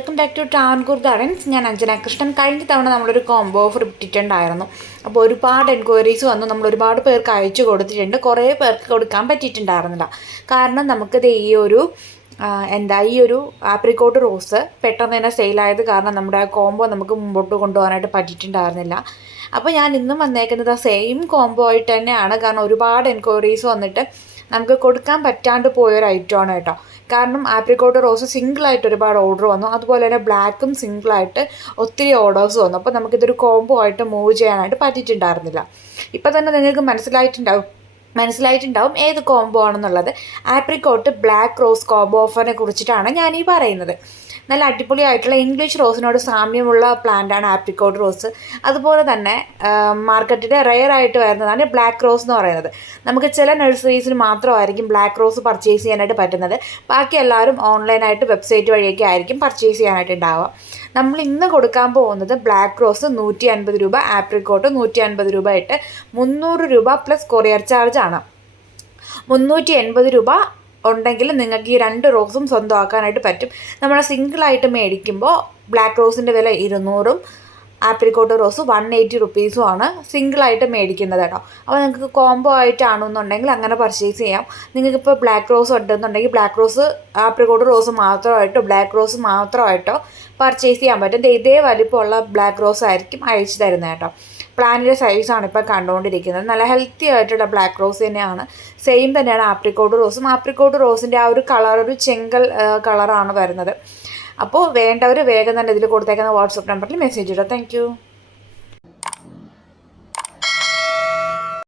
Welcome back to Travancore Gardens. ഞാൻ അഞ്ജന കൃഷ്ണൻ. കഴിഞ്ഞ തവണ നമ്മളൊരു കോംബോ ഓഫർ ഇട്ടിട്ടുണ്ടായിരുന്നു. അപ്പോൾ ഒരുപാട് എൻക്വയറീസ് വന്നു. നമ്മൾ ഒരുപാട് പേർക്ക് അയച്ചു കൊടുത്തിട്ടുണ്ട്. കുറേ പേർക്ക് കൊടുക്കാൻ പറ്റിയിട്ടുണ്ടായിരുന്നില്ല. കാരണം നമുക്കിത് ഈ ഒരു ആപ്രിക്കോട്ട് റോസ് പെട്ടെന്ന് തന്നെ സെയിലായത് കാരണം നമ്മുടെ ആ കോംബോ നമുക്ക് മുമ്പോട്ട് കൊണ്ടുപോകാനായിട്ട് പറ്റിയിട്ടുണ്ടായിരുന്നില്ല. അപ്പോൾ ഞാൻ ഇന്നും വന്നേക്കുന്നത് സെയിം കോംബോ ആയിട്ട് തന്നെയാണ്. കാരണം ഒരുപാട് എൻക്വയറീസ് വന്നിട്ട് നമുക്ക് കൊടുക്കാൻ പറ്റാണ്ട് പോയൊരു ഐറ്റമാണ് കേട്ടോ. കാരണം ആപ്രിക്കോട്ട് റോസ് സിംഗിളായിട്ട് ഒരുപാട് ഓർഡർ വന്നു. അതുപോലെ തന്നെ ബ്ലാക്കും സിംഗിളായിട്ട് ഒത്തിരി ഓർഡേഴ്സ് വന്നു. അപ്പോൾ നമുക്കിതൊരു കോംബോ ആയിട്ട് മൂവ് ചെയ്യാനായിട്ട് പറ്റിയിട്ടുണ്ടായിരുന്നില്ല. ഇപ്പോൾ തന്നെ നിങ്ങൾക്ക് മനസ്സിലായിട്ടുണ്ടാവും ഏത് കോംബോ ആണെന്നുള്ളത്. ആപ്രിക്കോട്ട് ബ്ലാക്ക് റോസ് കോംബോ ഓഫറിനെ കുറിച്ചിട്ടാണ് ഞാൻ ഈ പറയുന്നത്. നല്ല അടിപൊളിയായിട്ടുള്ള ഇംഗ്ലീഷ് റോസിനോട് സാമ്യമുള്ള പ്ലാന്റാണ് ആപ്രിക്കോട്ട് റോസ്. അതുപോലെ തന്നെ മാർക്കറ്റിൽ റെയർ ആയിട്ട് വരുന്നതാണ് ബ്ലാക്ക് റോസ് എന്ന് പറയുന്നത്. നമുക്ക് ചില നഴ്സറീസിന് മാത്രമായിരിക്കും ബ്ലാക്ക് റോസ് പർച്ചേസ് ചെയ്യാനായിട്ട് പറ്റുന്നത്. ബാക്കി എല്ലാവരും ഓൺലൈനായിട്ട് വെബ്സൈറ്റ് വഴിയൊക്കെ ആയിരിക്കും പർച്ചേസ് ചെയ്യാനായിട്ട് ഉണ്ടാവുക. നമ്മൾ ഇന്ന് കൊടുക്കാൻ പോകുന്നത് ബ്ലാക്ക് റോസ് 150 രൂപ, ആപ്രിക്കോട്ട് 150 രൂപ ഇട്ട് 300 രൂപ പ്ലസ് കൊറിയർ ചാർജ് ആണ്. 380 രൂപ ഉണ്ടെങ്കിൽ നിങ്ങൾക്ക് ഈ 2 റോസും സ്വന്തമാക്കാനായിട്ട് പറ്റും. നമ്മൾ സിംഗിളായിട്ട് മേടിക്കുമ്പോൾ ബ്ലാക്ക് റോസിൻ്റെ വില 200-ഉം ആപ്രിക്കോട്ട് റോസ് 180 റുപ്പീസുമാണ് സിംഗിളായിട്ട് മേടിക്കുന്നത് കേട്ടോ. അപ്പോൾ നിങ്ങൾക്ക് കോംബോ ആയിട്ടാണെന്നുണ്ടെങ്കിൽ അങ്ങനെ പർച്ചേസ് ചെയ്യാം. നിങ്ങൾക്കിപ്പോൾ ബ്ലാക്ക് റോസ് ഉണ്ടെന്നുണ്ടെങ്കിൽ ബ്ലാക്ക് റോസ് ആപ്രിക്കോട്ട് റോസ് മാത്രമായിട്ടോ ബ്ലാക്ക് റോസ് മാത്രമായിട്ടോ പർച്ചേസ് ചെയ്യാൻ പറ്റും. ഇതേ വലിപ്പമുള്ള ബ്ലാക്ക് റോസ് ആയിരിക്കും അയച്ചു തരുന്നത് കേട്ടോ. പ്ലാന്റിൻ്റെ സൈസാണ് ഇപ്പോൾ കണ്ടുകൊണ്ടിരിക്കുന്നത്. നല്ല ഹെൽത്തി ആയിട്ടുള്ള ബ്ലാക്ക് റോസ് തന്നെയാണ്. സെയിം തന്നെയാണ് ആപ്രിക്കോട്ട് റോസും. ആപ്രിക്കോട്ട് റോസിൻ്റെ ആ ഒരു കളർ ഒരു ചെങ്കൽ കളറാണ് വരുന്നത്. അപ്പോൾ വേണ്ടവർ വേഗം തന്നെ ഇതിൽ കൊടുത്തേക്കുന്ന വാട്സപ്പ് നമ്പറിൽ മെസ്സേജ് ഇടുക. താങ്ക്